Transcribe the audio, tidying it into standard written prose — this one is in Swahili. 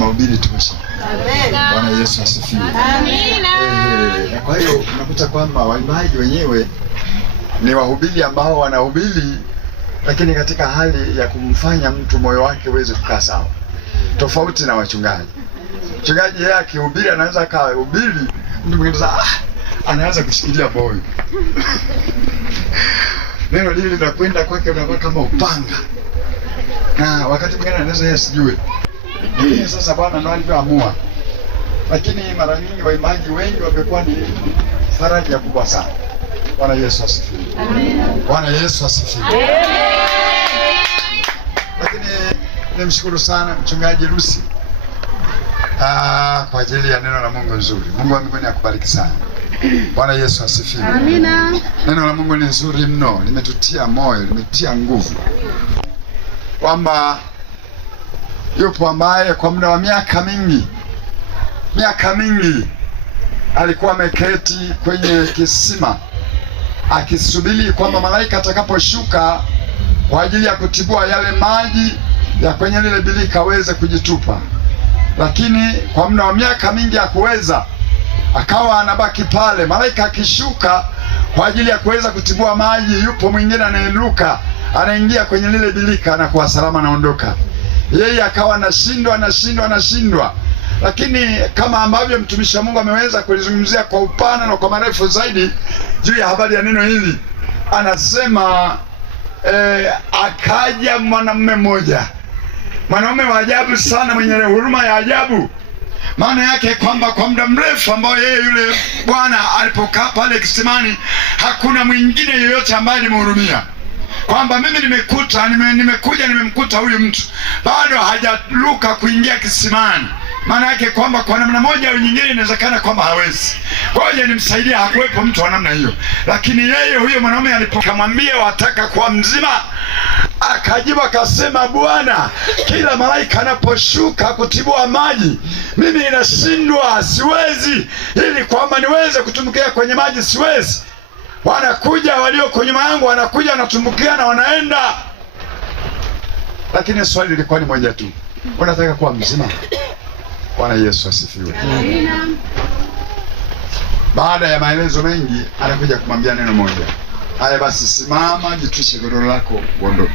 mahubiri tosha. Amen. Bwana Yesu asifiwe. Amina. Kwa hiyo unakuta kwamba waimbaji wenyewe ni wahubiri ambao wanahubiri, lakini katika hali ya kumfanya mtu moyo wake uweze kukaa sawa, tofauti na wachungaji. Mchungaji yeye akihubiri anaweza akahubiri, mtu mwingine anaanza kushikilia moyo neno lile linakwenda kwake unakuwa kama upanga, na wakati mwingine anaweza yeye asijue. Sasa Bwana ndiye alivyoamua, lakini mara nyingi waimbaji wengi wamekuwa ni faraja kubwa sana. Bwana Yesu asifiwe. Amen. Bwana Yesu asifiwe. Amen. Lakini nimshukuru sana mchungaji Lucy kwa ajili ya neno la Mungu nzuri. Mungu wa mbinguni akubariki sana. Bwana Yesu asifiwe. Amina. Neno la Mungu ni nzuri mno, limetutia moyo, limetia nguvu, kwamba yupo ambaye kwa muda wa miaka mingi alikuwa ameketi kwenye kisima akisubiri kwamba malaika atakaposhuka kwa ajili ya kutibua yale maji ya kwenye lile birika aweze kujitupa, lakini kwa muda wa miaka mingi hakuweza, akawa anabaki pale. Malaika akishuka kwa ajili ya kuweza kutibua maji, yupo mwingine anayeruka anaingia kwenye lile birika na kwa salama anaondoka. Yeye akawa anashindwa. Lakini kama ambavyo mtumishi wa Mungu ameweza kulizungumzia kwa upana na kwa marefu zaidi juu ya habari ya neno hili, anasema akaja mwanamume mmoja, mwanaume wa ajabu sana, mwenye huruma ya ajabu. Maana yake kwamba kwa muda mrefu ambao yeye yule bwana alipokaa pale kisimani, hakuna mwingine yeyote ambaye alimhurumia, kwamba mimi nimekuja nimemkuta huyu mtu bado hajaruka kuingia kisimani. Maana yake kwamba kwa namna moja au nyingine inawezekana kwamba hawezi, ngoja nimsaidie. Hakuwepo mtu wa namna hiyo, lakini yeye huyo mwanaume alipokamwambia wataka kuwa mzima, akajibu akasema, Bwana, kila malaika anaposhuka kutibua maji mimi ninashindwa, siwezi, ili kwamba niweze kutumbukia kwenye maji siwezi. Wanakuja walioko nyuma yangu, wanakuja wanatumbukia na wanaenda. Lakini swali lilikuwa ni moja tu, unataka kuwa mzima? Bwana Yesu asifiwe. Amina. Baada ya maelezo mengi anakuja kumwambia neno moja, haya basi simama, jitwishe godoro lako uondoke.